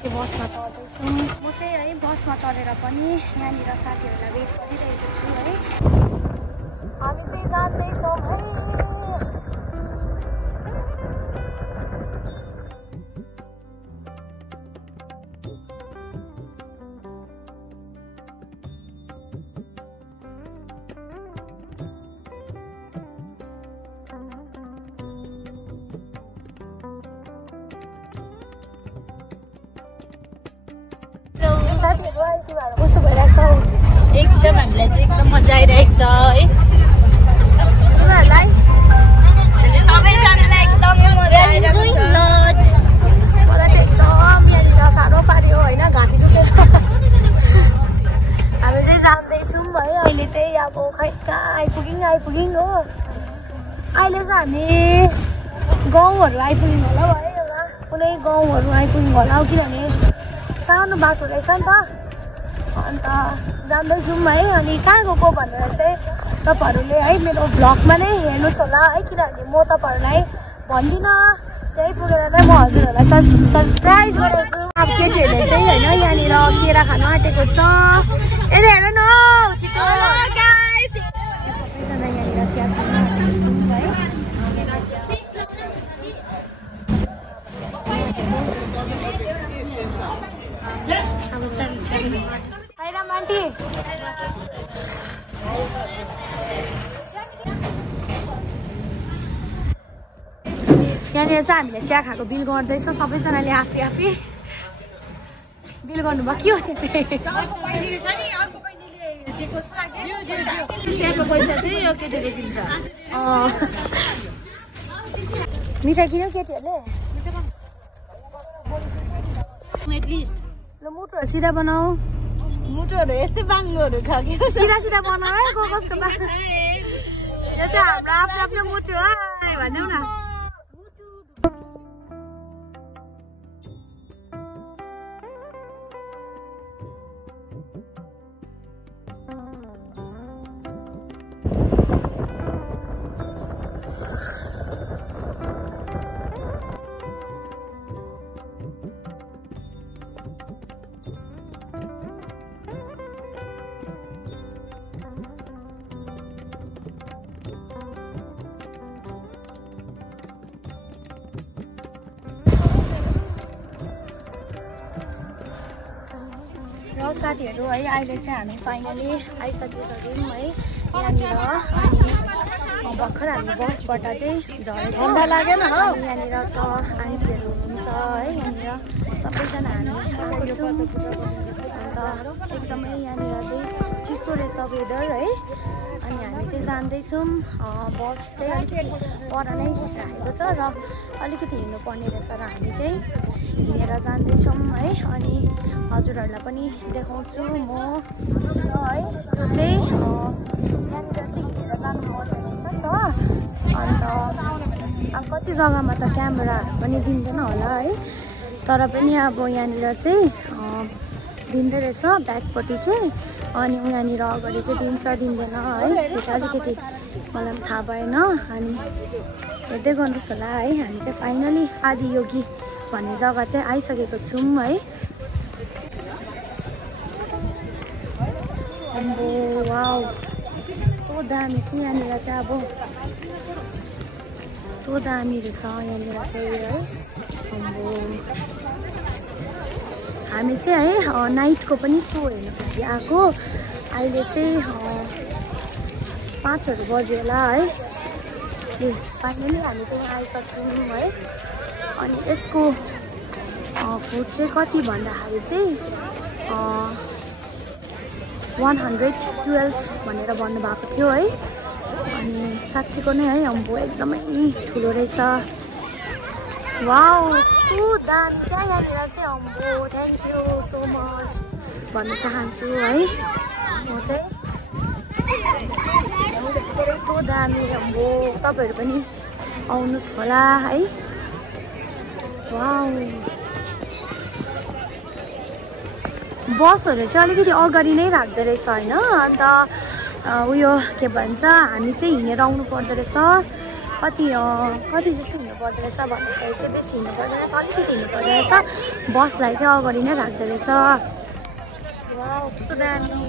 चाहिँ बसमा चढ्दैछौँ। म चाहिँ है बसमा चढेर पनि यहाँनिर साथीहरूलाई वेट गरिरहेको छु है। हामी चाहिँ जाँदैछौँ है। साथीहरू अहिले तिमीहरू कस्तो भइरहेको छ? एकदम हामीलाई चाहिँ एकदम मजा आइरहेको छ है। तिमीहरूलाई सबैजनालाई एकदम मजा आइरहेको छ। मलाई चाहिँ एकदम यहाँनिर साह्रो पार्यो होइन, घाँटी दुखेर। हामी चाहिँ जाँदैछौँ है। अहिले चाहिँ अब खै कहाँ आइपुग्यौँ हो। अहिले चाहिँ हामी गाउँहरू आइपुग्यौँ होला है। एउटा कुनै गाउँहरू आइपुग्यौँ होला हो, किनभने सानो बाटो रहेछ नि त। अन्त जाँदैछौँ है। अनि कहाँ गएको भनेर चाहिँ तपाईँहरूले है मेरो भ्लगमा नै हेर्नुहोस् होला है, किनभने म तपाईँहरूलाई भन्दिनँ। त्यही पुगेर नै म हजुरहरूलाई सरप्राइज गराउँछु। अब केटीहरूले चाहिँ होइन यहाँनिर केरा खानु आँटेको छ। यता हेर न छिटो। सबैजना यहाँनिर चिया खानु आँटेको छौँ है। आन्टी यहाँनिर चाहिँ हामीले चिया खाएको बिल गर्दैछ सबैजनाले आफै आफै बिल गर्नुभयो। के हो त्यो चाहिँ? चियाको पैसा चाहिँ यो केटीले दिन्छ। मिठाई किन्यो केटीहरूले? एटलिस्ट ल मुटुहरू सिधा बनाऊ। मुटुहरू यस्तै बाङ्गोहरू छ कि सिधा सिधा बनाऊ है। को कस्तो यो चाहिँ हाम्रो आफ्नो आफ्नो मुटु है भनिदेऊ न। साथीहरू है अहिले चाहिँ हामी फाइनली आइसकिसक्यौँ है यहाँनिर। अनि भर्खर हामी बसबाट चाहिँ झरेको लागेन हो। यहाँनिर छ आन्टीहरू हुनुहुन्छ है। यहाँनिर सबैजना हामी आएको छौँ। अन्त एकदमै यहाँनिर चाहिँ चिसो रहेछ वेदर है। अनि हामी चाहिँ जाँदैछौँ। बस चाहिँ अलिकति पर नै राखेको छ र अलिकति हिँड्नुपर्ने रहेछ र हामी चाहिँ हिँडेर जाँदैछौँ है। अनि हजुरहरूलाई पनि देखाउँछु म है। यो चाहिँ यहाँनिर चाहिँ हिँडेर जानुपर्ने रहेछ नि त। अन्त अब कति जग्गामा त क्यामेराहरू पनि दिँदैन होला है, तर पनि अब यहाँनिर चाहिँ दिँदै रहेछ ब्याकपट्टि चाहिँ। अनि यहाँनिर अगाडि चाहिँ दिन्छ दिँदैन है, त्यो चाहिँ अलिकति मलाई पनि थाहा भएन। अनि हेर्दै गर्नुहोस् होला है। हामी चाहिँ फाइनली आदियोगी भन्ने जग्गा चाहिँ आइसकेको छौँ है। अम्बो वाउ यस्तो दामी कि यहाँनिर चाहिँ अब यस्तो दामी रहेछ यहाँनिर चाहिँ है। अम्बो हामी चाहिँ है नाइटको पनि सो हेर्नु लागि आएको। अहिले चाहिँ 5 बज्यो होला है। फाइनली हामी चाहिँ आइसक्यौँ है। अनि यसको फुड चाहिँ कति भन्दाखेरि चाहिँ 112 भनेर भन्नुभएको थियो है। अनि साँच्चीको नै है अम्बो एकदमै ठुलो रहेछ। वाउ यस्तो दामी क्या यहाँनिर चाहिँ अम्बो। थ्याङ्क यू सो मच भन्न चाहन्छु है। म चाहिँ यस्तो दामी अम्बो। तपाईँहरू पनि आउनुहोस् होला है। वाउ बसहरू चाहिँ अलिकति अगाडि नै राख्दो रहेछ होइन। अन्त उयो के भन्छ हामी चाहिँ हिँडेर आउनु पर्दो रहेछ। कति जस्तो हिँड्नु पर्दो रहेछ भन्दाखेरि चाहिँ बेसी हिँड्नु पर्दैन रहेछ, अलिकति हिँड्नु पर्दो रहेछ। बसलाई चाहिँ अगाडि नै राख्दो रहेछ। वाउ कस्तो दामी।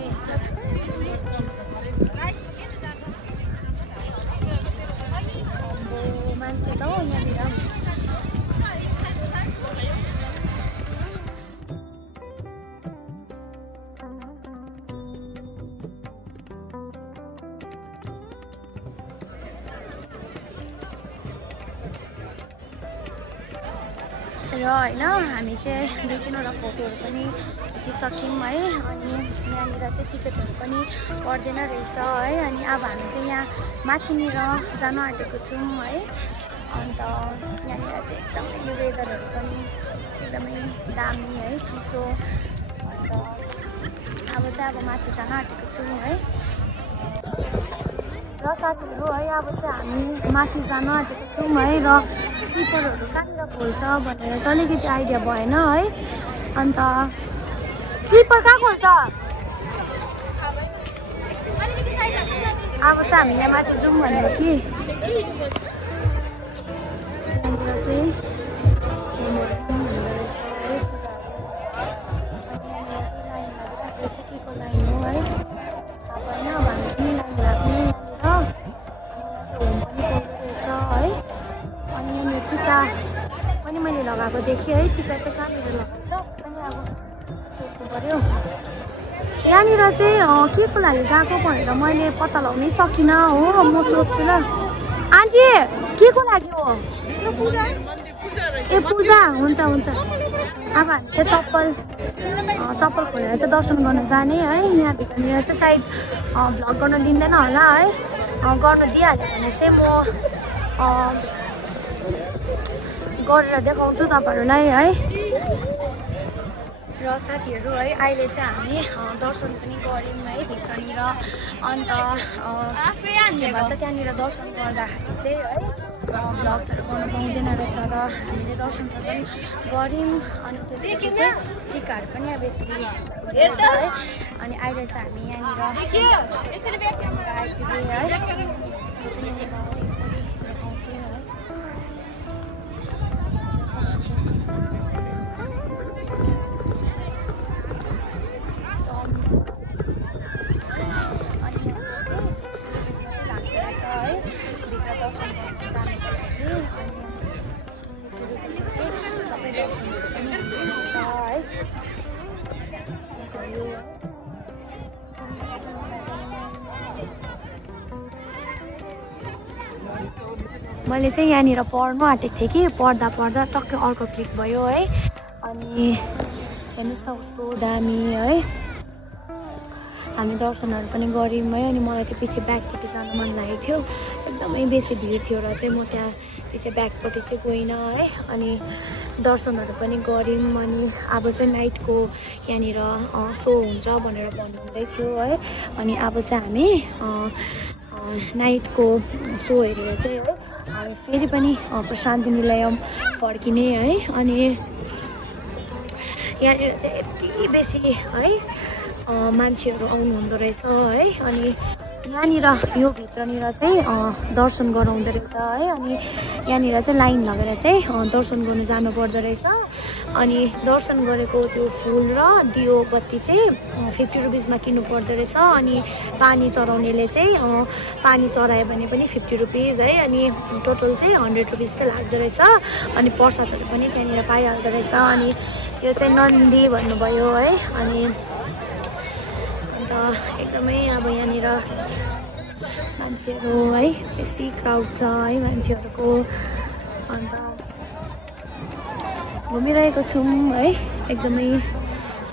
मान्छे त यहाँनिर र होइन हामी चाहिँ 2-3वटा फोटोहरू पनि खिचिसक्यौँ है। अनि यहाँनिर चाहिँ टिकटहरू पनि पर्दैन रहेछ है। अनि अब हामी चाहिँ यहाँ माथिनिर जान आँटेको छौँ है। अन्त यहाँनिर चाहिँ एकदमै यो वेदरहरू पनि एकदमै दामी है, चिसो। अन्त अब चाहिँ माथि जान आँटेको छौँ है। र साथीहरू है अब चाहिँ हामी माथि जान आँटेको छौँ है। र स्लिपरहरू कहाँनिर खोल्छ भनेर चाहिँ अलिकति आइडिया भएन है। अन्त स्लिपर कहाँ खोल्छ? अब चाहिँ हामी यहाँ माथि जाउँ भनेर कि चाहिँ के लाइन हो है। अब होइन अब हामी पनि लाइन लाग्ने है। अनि यहाँनिर टिका पनि मैले लगाएको देखेँ है। टिका चाहिँ कहाँनिर लगाउँछ अनि अब सोध्नु पऱ्यो। यहाँनिर चाहिँ के को लागि गएको भनेर मैले पत्ता लगाउनै सकिनँ हो। म सोध्छु ल। आन्टी के को लागि हो? ए पूजा हुन्छ हुन्छ। अब हामी चाहिँ चप्पल खोलेर चाहिँ दर्शन गर्न जाने है। यहाँभित्रनिर चाहिँ सायद भ्लग गर्न दिँदैन होला है। गर्न दिइहाल्यो भने चाहिँ म गरेर देखाउँछु तपाईँहरूलाई है। र साथीहरू है अहिले चाहिँ हामी दर्शन पनि गऱ्यौँ है भित्रनिर। अन्त के भन्छ त्यहाँनिर दर्शन गर्दाखेरि चाहिँ है भ्लग्सहरू गर्नु पाउँदैन रहेछ। र हामीले दर्शन पनि गऱ्यौँ। अनि त्यसपछि चाहिँ टिकाहरू पनि अब यसरी है। अनि अहिले चाहिँ हामी यहाँनिर आइपुग्यौँ है। मैले चाहिँ यहाँनिर पढ्नु आँटेको थिएँ कि पढ्दा टक्कै अर्को क्लिक भयो है। अनि हेर्नुहोस् न कस्तो दामी है। हामी दर्शनहरू पनि गऱ्यौँ है। अनि मलाई त्यो पछि ब्याकपट्टि जान मन लागेको थियो। एकदमै बेसी भिड थियो र चाहिँ म त्यहाँ पछि ब्याकपट्टि चाहिँ गइनँ है। अनि दर्शनहरू पनि गऱ्यौँ। अनि अब चाहिँ नाइटको यहाँनिर सो हुन्छ भनेर भन्नुहुँदै थियो है। अनि अब चाहिँ हामी नाइटको सो हेरेर चाहिँ है हामी फेरि पनि प्रशान्ति निलयम फर्किने है। अनि यहाँनिर चाहिँ यति बेसी है मान्छेहरू आउनुहुँदो रहेछ है। अनि यहाँनिर यो भित्रनिर चाहिँ दर्शन गराउँदो रहेछ है। अनि यहाँनिर चाहिँ लाइन लगेर चाहिँ दर्शन गर्नु जानुपर्दो रहेछ। अनि दर्शन गरेको त्यो फुल र दियो बत्ती चाहिँ 50 रुपिसमा किन्नु पर्दो रहेछ। अनि पानी चढाउनेले चाहिँ पानी चढायो भने पनि 50 रुपिस है। अनि टोटल चाहिँ 100 रुपिस चाहिँ लाग्दो रहेछ। अनि प्रसादहरू पनि त्यहाँनिर पाइहाल्दो रहेछ। अनि यो चाहिँ नन्दी भन्नुभयो है। अनि एकदमै अब यहाँनिर मान्छेहरू है बेसी क्राउड छ है मान्छेहरूको। अन्त घुमिरहेको छौँ है। एकदमै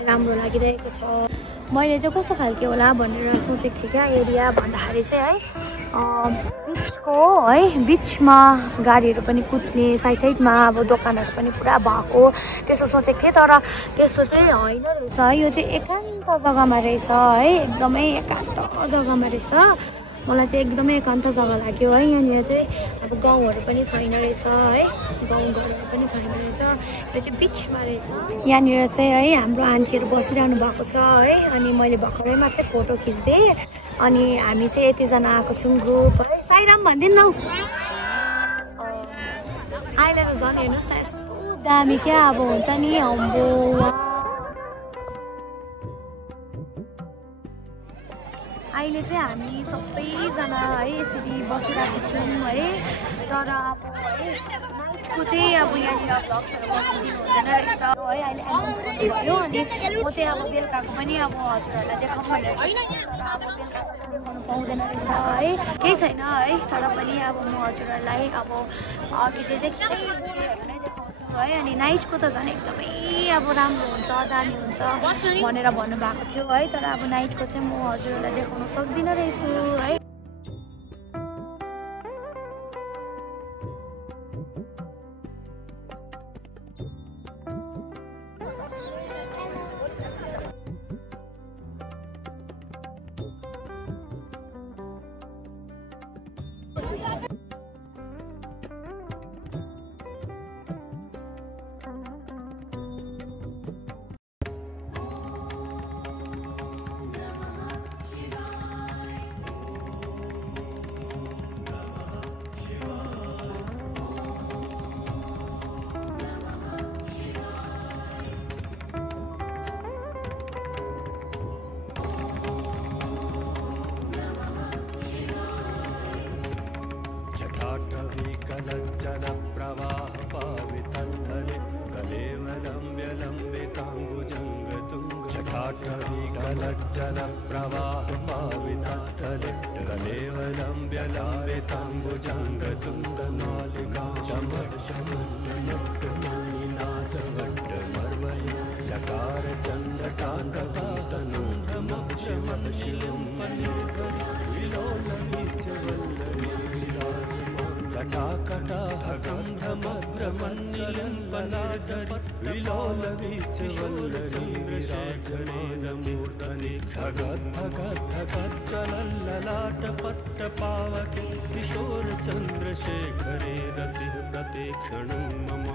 राम्रो लागिरहेको छ। मैले चाहिँ कस्तो खालके होला भनेर सोचेको थिएँ क्या एरिया भन्दाखेरि चाहिँ है बिचको है बिचमा गाडीहरू पनि कुद्ने साइडमा अब दोकानहरू पनि पुरा भएको त्यस्तो सोचेको थिएँ। तर त्यस्तो चाहिँ होइन रहेछ है। यो चाहिँ एकान्त जग्गामा रहेछ है। एकदमै एकान्त जग्गामा रहेछ। मलाई चाहिँ एकदमै एकान्त जग्गा लाग्यो है। यहाँनिर चाहिँ अब गाउँहरू पनि छैन रहेछ है। गाउँघरहरू पनि छैन रहेछ। यो चाहिँ बिचमा रहेछ। यहाँनिर चाहिँ है हाम्रो आन्टीहरू बसिरहनु भएको छ है। अनि मैले भर्खरै मात्रै फोटो खिच्दै। अनि हामी चाहिँ यतिजना आएको छौँ ग्रुप है। साईराम भनिदिनु न। अहिले त झन् हेर्नुहोस् न यस्तो दामी क्या अब हुन्छ नि अम्बो अहिले चाहिँ हामी सबैजना है यसरी बसिरहेको छौँ है तर अब है नाइटको चाहिँ अब यहाँनिर भ्लग्सहरू बनाइदिनु हुँदैन रहेछ है अहिले एनाउन्स गर्नुभयो अनि म चाहिँ अब बेलुकाको पनि अब हजुरहरूलाई देखाउँ भनेर अब बेलुकाको चाहिँ देखाउनु पाउँदैन रहेछ है केही छैन है तर पनि अब म हजुरहरूलाई अब अघि चाहिँ खिचाइहरू नै देखाउँछु है अनि नाइटको त झन् एकदमै अब राम्रो हुन्छ दामी हुन्छ भनेर भन्नुभएको थियो है तर अब नाइटको चाहिँ म हजुरहरूलाई देखाउन सक्दिनँ रहेछु है जल प्रवाह पावितस्थले कलेवलं व्यलम्बिताम्बुजंग तुंग जटाटवी कलज्जल प्रवाह पावितस्थले कलेवलं व्यलम्बिताम्बुजंग तुंग नालिका शमर शमन्ननाद वट्ट मर्वय चकार चंद्रकांतनु नमः शिवं शिवं जटाकटाह गन्धमद्रमण्यं पलाजरि विलोलवीचवल्लरीन्द्रशेखरेण मूर्धनि खगद्धगद्धगज्जलल्ललाटपट्टपावके किशोरचन्द्रशेखरे रतिः प्रतीक्षणं मम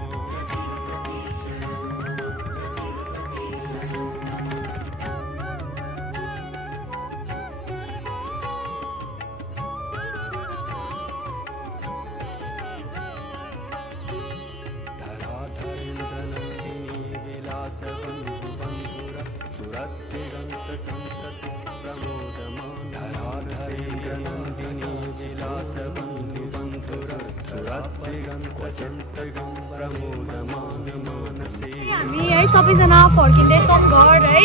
हामी है सबैजना फर्किँदैछौँ घर है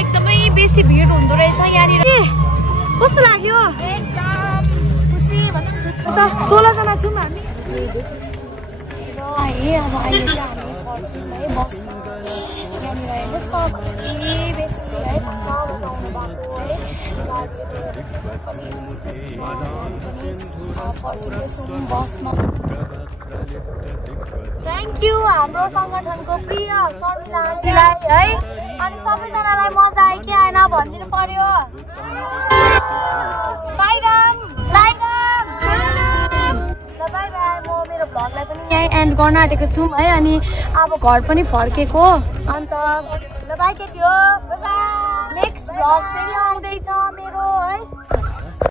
एकदमै बेसी भिड हुँदो रहेछ यहाँनिर कस्तो लाग्यो एकदम खुसी भनौँ 16 जना छौँ हामी है अब अहिले चाहिँ हामी फर्किँदै है बसमा यहाँनिर हेर्नुहोस् त कति बेसी है पक्का बगाउनु भएको है फर्किँदैछौँ बसमा थ्याङ्क यू हाम्रो सङ्गठनको प्रिय शर्मिला आन्टीलाई है अनि सबैजनालाई मजा आयो कि आएन भनिदिनु पर्यो साइराम साइराम ल बाई बाई म मेरो भ्लगलाई पनि यहीँ एन्ड गर्न आँटेको छु है अनि अब घर पनि फर्केको अन्त ल बाई केटी हो नेक्स्ट भ्लग फेरि आउँदैछ मेरो है